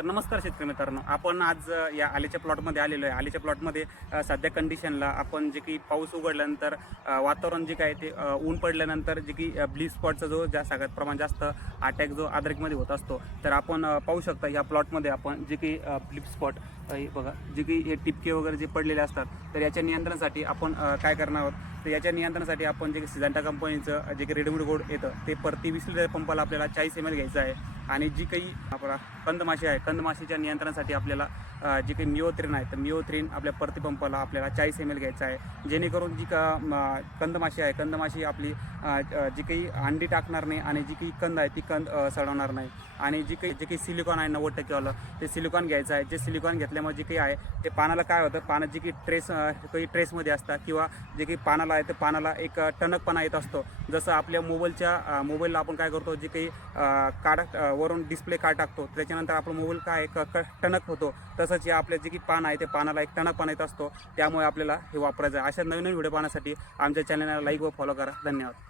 तर नमस्कार शेतकरी मित्रांनो, आपण आज या आलेच्या प्लॉटमध्ये आलेलो आहे. आलेच्या प्लॉटमध्ये सध्या कंडिशनला आपण जे की पाऊस उघडल्यानंतर वातावरण जे काय ते ऊन पडल्यानंतर जे की ब्लीच स्पॉटचा जो सगळ्यात प्रमाण जास्त अटॅक जो अद्रकमध्ये होत असतो, तर आपण पाहू शकता ह्या प्लॉटमध्ये आपण जे की ब्लीच स्पॉट हे बघा, जे की हे टिपके वगैरे जे पडलेले असतात, तर याच्या नियंत्रणासाठी आपण काय करणार आहोत. तर याच्या नियंत्रणासाठी आपण जे की सिजंटा कंपनीचं जे की रेडीमेड गोड येतं ते प्रति 20 लिटर पंपाला आपल्याला 40 ml घ्यायचं आहे. आणि जी काही आपला कंदमाशी आहे, कंदमाशीच्या नियंत्रणासाठी आपल्याला जी काही मिओथ्रीन आहे, तर मिओथ्रीन आपल्या प्रति पंपाला आपल्याला 40 ml घ्यायचं आहे. जेणेकरून जी कंदमाशी आहे, कंदमाशी आपली जी काही अंडी टाकणार नाही आणि जी काही कंद आहे ती कंद सडवणार नाही. आणि जे काही सिलिकॉन आहे 90% वालं, ते सिलिकॉन घ्यायचं आहे. जे सिलिकॉन घेतल्यामुळे जे काही आहे ते पानाला काय होतं, पानात जे काही काही ट्रेसमध्ये असतात किंवा जे काही पानाला आहे, तर पानाला एक टणकपणा येत असतो. जसं आपल्या मोबाईलला आपण काय करतो, जे काही वरून डिस्प्ले कार्ड टाकतो, त्याच्यानंतर आपला मोबाईल काय टणक होतो, तसंच या आपल्या जे की पान आहे ते पानाला एक टणकपणा येत असतो. त्यामुळे आपल्याला हे वापरायचं आहे. अशा नवीन व्हिडिओ पाहण्यासाठी आमच्या चॅनलला लाईक व फॉलो करा. धन्यवाद.